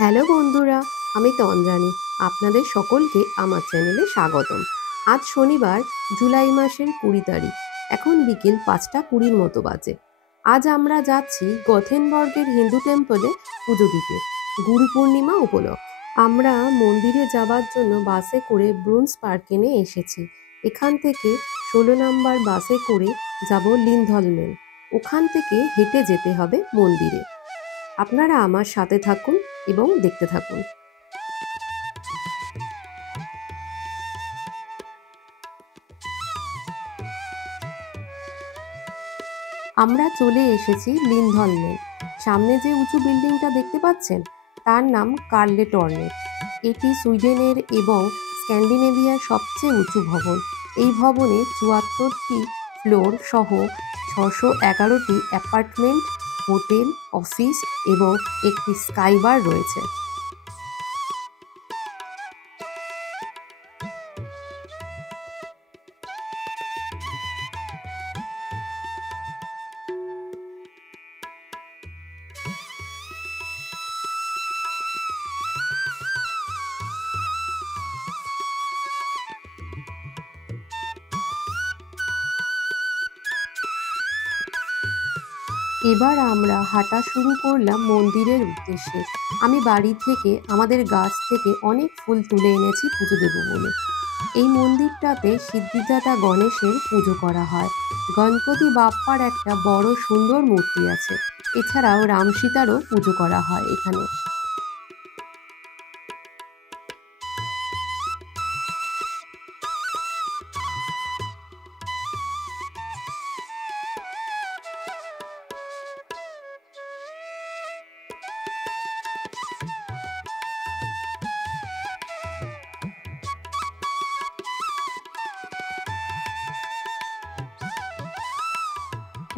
Hello বন্ধুরা, আমি তন্দ্রানী। আপনাদের সকলকে আমার চ্যানেলে স্বাগতম। আজ শনিবার, জুলাই মাসের 20 তারিখ। এখন বিকেল 5টা 20 মতো বাজে। আজ আমরা যাচ্ছি গথেনবার্গের হিন্দু টেম্পলে পুজো দিতে, গুরু পূর্ণিমা উপলক্ষে। আমরা মন্দিরে যাবার জন্য বাসে করে ব্রুন্স পার্কেনে এসেছি। এখান থেকে 16 নম্বর বাসে করে যাব লিন্থলমেন। ওখান থেকে হেঁটে যেতে হবে মন্দিরে। আপনারা আমার সাথে থাকুন এবং দেখতে থাকুন। আমরা চলে এসেছি লিন্থলমেন। সামনে যে উঁচু বিল্ডিংটা দেখতে পাচ্ছেন, তার নাম কার্লে টর্নেট। এটি সুইডেনের এবং স্ক্যান্ডিনেভিয়ার সবচেয়ে উঁচু ভবন। এই ভবনে 74টি ফ্লোর সহ 611টি অ্যাপার্টমেন্ট, হোটেল, অফিস এবং একটি স্কাইবার রয়েছে। এবার আমরা হাঁটা শুরু করলাম মন্দিরের উদ্দেশ্যে। আমি বাড়ি থেকে আমাদের গাছ থেকে অনেক ফুল তুলে এনেছি পুজো দেবো বলে। এই মন্দিরটাতে সিদ্ধিদাতা গণেশের পুজো করা হয়। গণপতি বাপ্পার একটা বড় সুন্দর মূর্তি আছে। এছাড়াও রাম সীতারও পুজো করা হয় এখানে।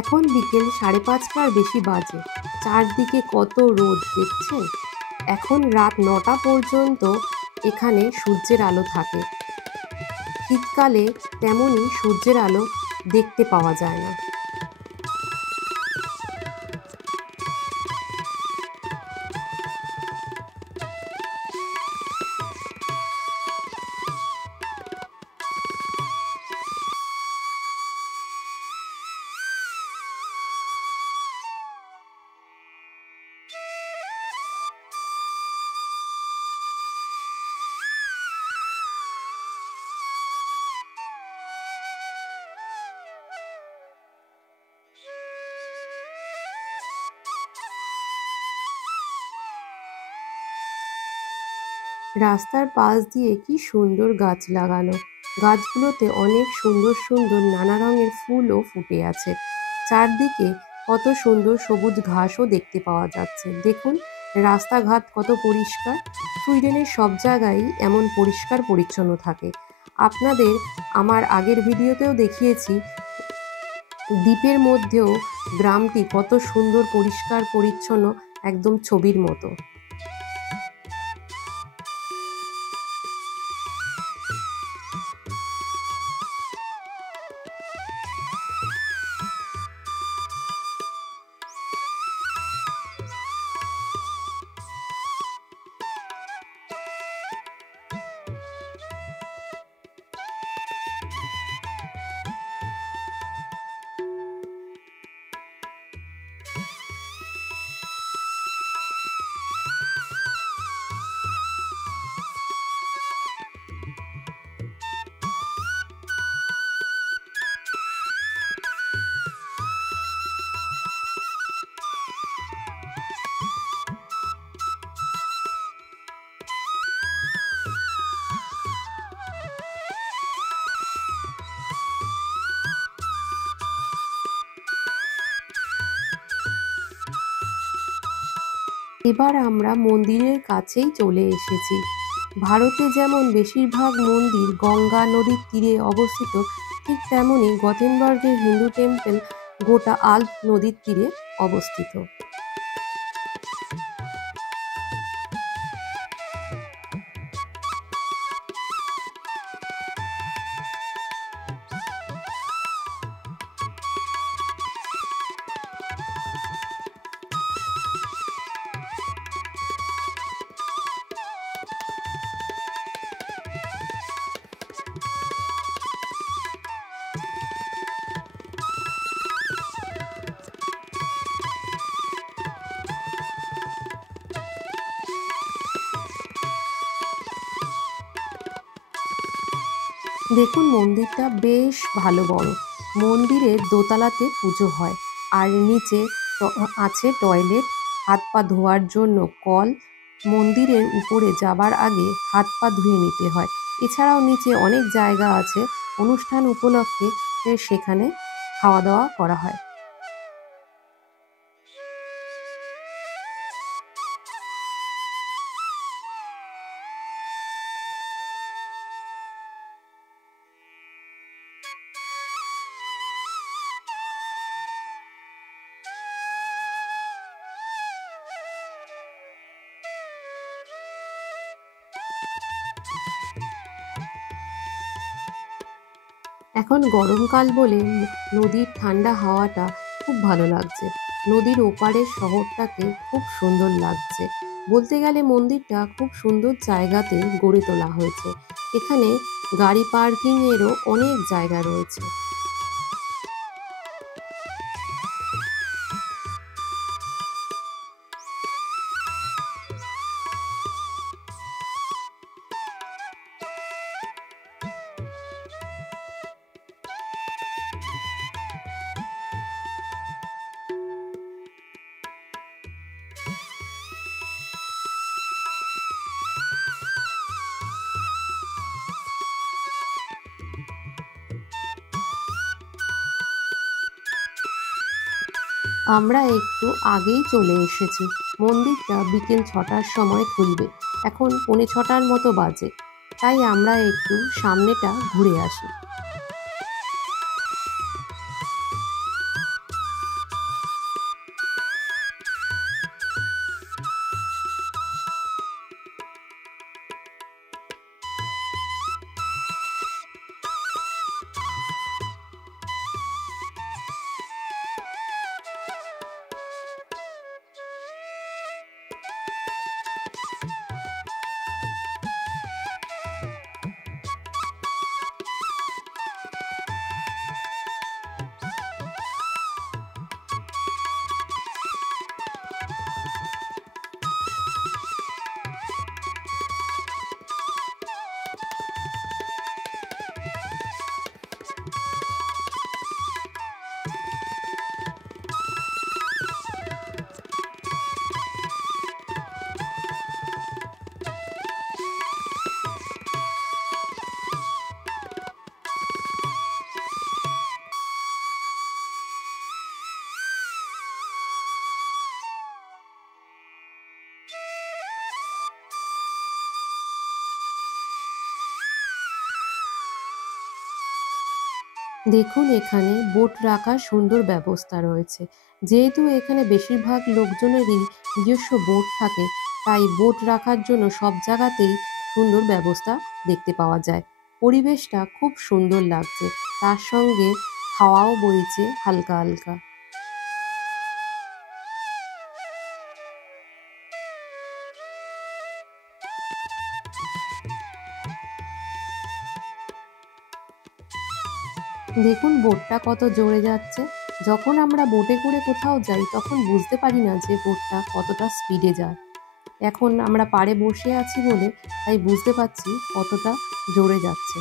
এখন বিকেল 5:30টার বেশি বাজে। চারদিকে কত রোদ দেখছেন। এখন রাত 9টা পর্যন্ত এখানে সূর্যের আলো থাকে। শীতকালে তেমনই সূর্যের আলো দেখতে পাওয়া যায় না। রাস্তার পাশ দিয়ে কি সুন্দর গাছ লাগানো। গাছগুলোতে অনেক সুন্দর সুন্দর নানা রঙের ফুলও ফুটে আছে। চারদিকে কত সুন্দর সবুজ ঘাসও দেখতে পাওয়া যাচ্ছে। দেখুন রাস্তাঘাট কত পরিষ্কার। সুইডেনের সব জায়গায় এমন পরিষ্কার পরিচ্ছন্ন থাকে। আপনাদের আমার আগের ভিডিওতেও দেখিয়েছি, দ্বীপের মধ্যেও গ্রামটি কত সুন্দর পরিষ্কার পরিচ্ছন্ন, একদম ছবির মতো। এবার আমরা মন্দিরের কাছেই চলে এসেছি। ভারতে যেমন বেশিরভাগ মন্দির গঙ্গা নদীর তীরে অবস্থিত, ঠিক তেমনই গথেনবার্গের হিন্দু টেম্পল গোটা আল্প নদীর তীরে অবস্থিত। দেখুন মন্দিরটা বেশ ভালো বড়। মন্দিরের দোতলাতে পুজো হয়। আর নিচে আছে টয়লেট, হাত পা ধোয়ার জন্য কল। মন্দিরের উপরে যাবার আগে হাত পা ধুয়ে নিতে হয়। এছাড়াও নিচে অনেক জায়গা আছে, অনুষ্ঠান উপলক্ষে সেখানে খাওয়া দাওয়া করা হয়। এখন গরমকাল বলে নদীর ঠান্ডা হাওয়াটা খুব ভালো লাগছে। নদীর ওপারের শহরটাকে খুব সুন্দর লাগছে। বলতে গেলে মন্দিরটা খুব সুন্দর জায়গাতে গড়ে তোলা হয়েছে। এখানে গাড়ি পার্কিং এরও অনেক জায়গা রয়েছে। আমরা একটু আগেই চলে এসেছি। মন্দিরটা বিকেল 6টার সময় খুলবে। এখন 6:45 মতো বাজে। তাই আমরা একটু সামনেটা ঘুরে আসি। দেখুন এখানে বোট রাখার সুন্দর ব্যবস্থা রয়েছে। যেহেতু এখানে বেশিরভাগ লোকজনেরই নিজস্ব বোট থাকে, তাই বোট রাখার জন্য সব জায়গাতেই সুন্দর ব্যবস্থা দেখতে পাওয়া যায়। পরিবেশটা খুব সুন্দর লাগছে। তার সঙ্গে হাওয়াও বইছে হালকা হালকা। দেখুন বোটটা কত জোরে যাচ্ছে। যখন আমরা বোটে করে কোথাও যাই তখন বুঝতে পারি না যে বোটটা কতটা স্পিডে যায়। এখন আমরা পাড়ে বসে আছি বলে তাই বুঝতে পারছি কতটা জোরে যাচ্ছে।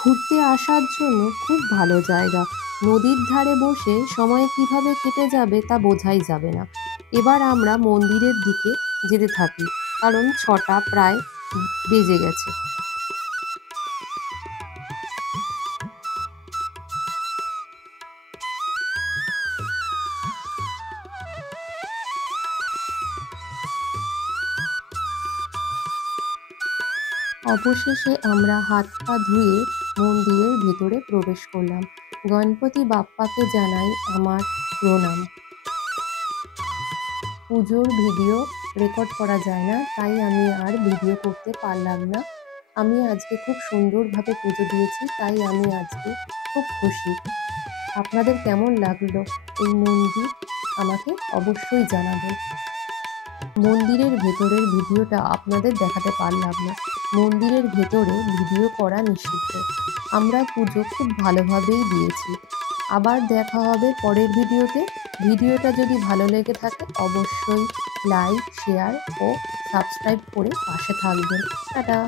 ঘুরতে আসার জন্য খুব ভালো জায়গা। নদীর ধারে বসে সময় কিভাবে কেটে যাবে তা বোঝাই যাবে না। এবার আমরা মন্দিরের দিকে যেতে থাকি, কারণ 6টা প্রায় বেজে গেছে। অবশেষে আমরা হাত পা ধুয়ে মন্দিরের ভেতরে প্রবেশ করলাম। গণপতি বাপ্পাকে জানাই আমার প্রণাম। পুজোর ভিডিও রেকর্ড করা যায় না, তাই আমি আর ভিডিও করতে পারলাম না। আমি আজকে খুব সুন্দরভাবে পুজো দিয়েছি, তাই আমি আজকে খুব খুশি। আপনাদের কেমন লাগলো এই মন্দির? আমাকে অবশ্যই জানাবেন। মন্দিরের ভেতরের ভিডিওটা আপনাদের দেখাতে পারলাম না। মন্দিরের ভেতরে ভিডিও করা নিষিদ্ধ। আমরা পুজো খুব ভালোভাবেই দিয়েছি। আবার দেখা হবে পরের ভিডিওতে। ভিডিওটা যদি ভালো লেগে থাকে অবশ্যই লাইক, শেয়ার ও সাবস্ক্রাইব করে পাশে থাকবেন। টাটা।